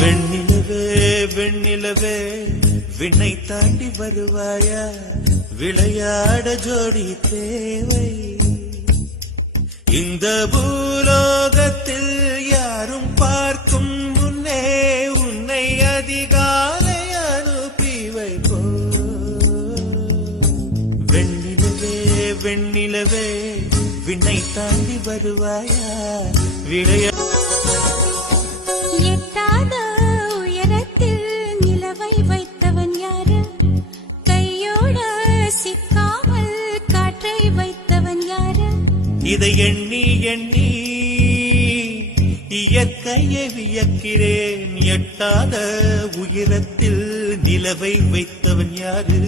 வெண்ணிலவே வெண்ணிலவே விண்ணை தாண்டி வருவாயா, விளையாட ஜோடி தேவை. இந்த பூலோகத்தில் யாரும் பார்க்கும் முன்னே உன்னை அதிகாலை அனுப்பி வைப்போ. வெண்ணிலவே வெண்ணிலவே விண்ணை தாண்டி வருவாயா, விளையாட இதை எண்ணி எண்ணி இயற்கையை வியக்கிறேன். எட்டாத உயரத்தில் நிலவை வைத்தவன் யாரு?